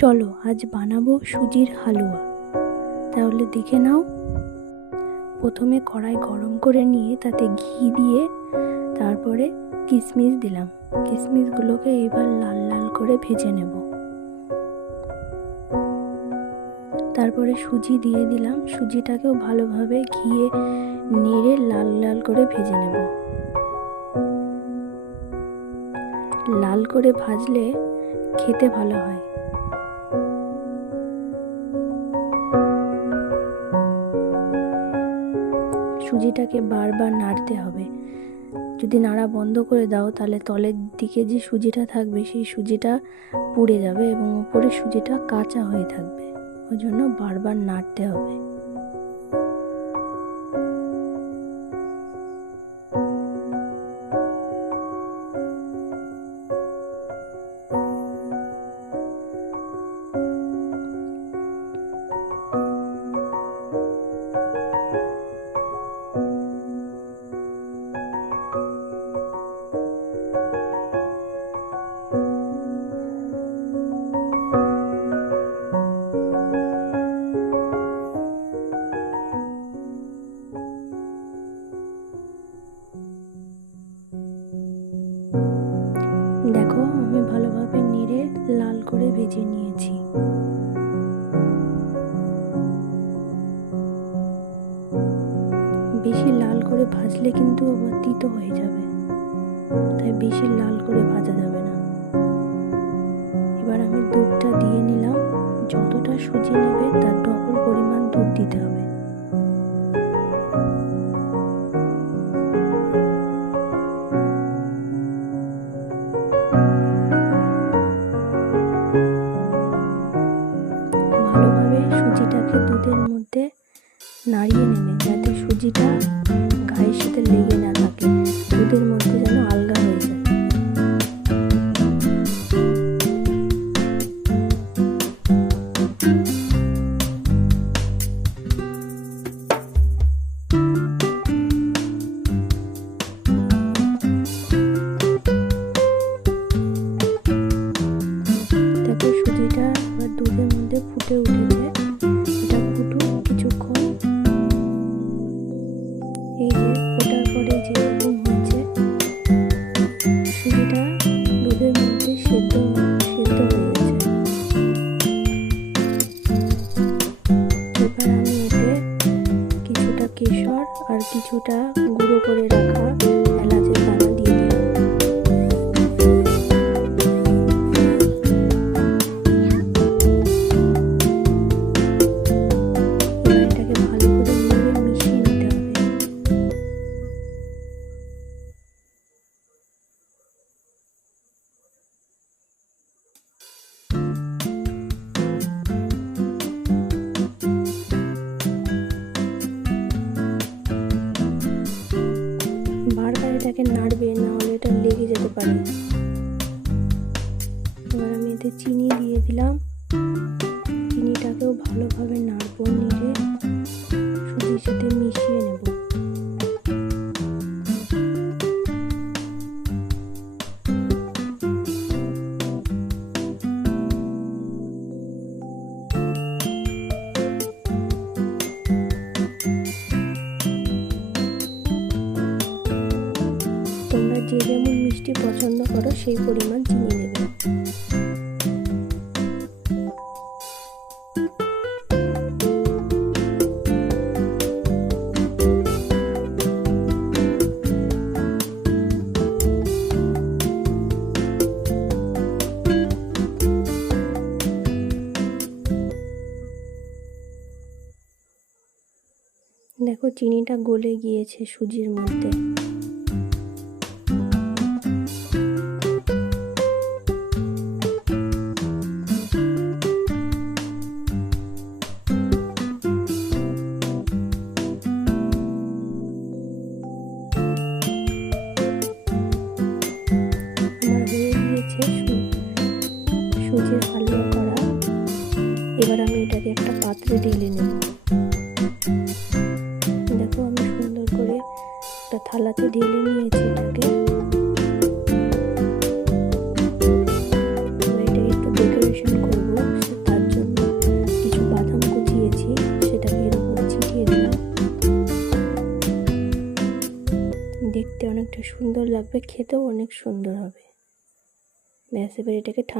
চলো আজ বানাবো সুজির হালুয়া। তাহলে দেখে নাও। প্রথমে কড়াই গরম করে নিয়ে তাতে ঘি দিয়ে তারপরে কিশমিশ দিলাম। কিশমিশগুলোকে এবার লাল লাল করে ভেজে নেব। তারপরে সুজি দিয়ে দিলাম। সুজিটাকেও ভালোভাবে ঘিয়ে নেড়ে লাল লাল করে ভেজে নেব। লাল করে ভাজলে খেতে ভালো হয়। সুজিটাকে বারবার নাড়তে হবে। যদি নাড়া বন্ধ করে দাও তাহলে তলের দিকে যে সুজিটা থাকবে সেই সুজিটা পুড়ে যাবে এবং উপরে সুজিটা কাঁচা হয়ে থাকবে। ওই জন্য বারবার নাড়তে হবে। দেখো, আমি ভালোভাবে নেড়ে লাল করে ভেজে নিয়েছি। বেশি লাল করে ভাজলে কিন্তু আবার তিতো হয়ে যাবে, তাই বেশি লাল করে ভাজা যাবে না। এবার আমি দুধটা দিয়ে নিলাম। যতটা সুজি নেবে তার ডবল পরিমাণ দুধ দিতে হবে। ভালোভাবে সুজিটাকে দুধের মধ্যে নাড়িয়ে নেবে যাতে সুজিটা গায়ের সাথে লেগে না থাকে, দুধের মধ্যে যেন আলগা হয়ে যায়। দেখো, সুজিটা এবার দুধের মধ্যে ফুটে উঠেছে। এটা ফুটুক কিছুক্ষণ। এই যে ফোটার পরে যেরকম হয়েছে, সুজিটা দুধের মধ্যে সেদ্ধ হয়ে গেছে। এবার আমি এতে কিছুটা কেশর আর কিছুটা গুঁড়ো করে রাখা এলাচের দানা দিয়ে দিলাম। বারবার এটাকে নাড়বে, না হলে এটা লেগে যেতে পারে। এবার আমি এতে চিনি দিয়ে দিলাম। চিনিটাকেও ভালোভাবে নাড়বো, নেড়ে সুজির সাথে মিশিয়ে নেব। তোমরা যে যেমন মিষ্টি পছন্দ করো সেই পরিমাণ চিনি নেবে। দেখো, চিনিটা গলে গিয়েছে সুজির মধ্যে। আমার হয়ে গিয়েছে সুজির হালুয়া করা। এবার আমি এটাকে একটা পাত্রে ঢেলে নেব। দেখো, আমি সুন্দর করে একটা থালাতে ঢেলে নিয়েছি এটাকে। এটাকে একটু ডেকোরেশন করবো। দেখতে অনেকটা সুন্দর লাগবে, খেতেও অনেক সুন্দর হবে। ব্যাস এবার এটাকে ঠান্ডা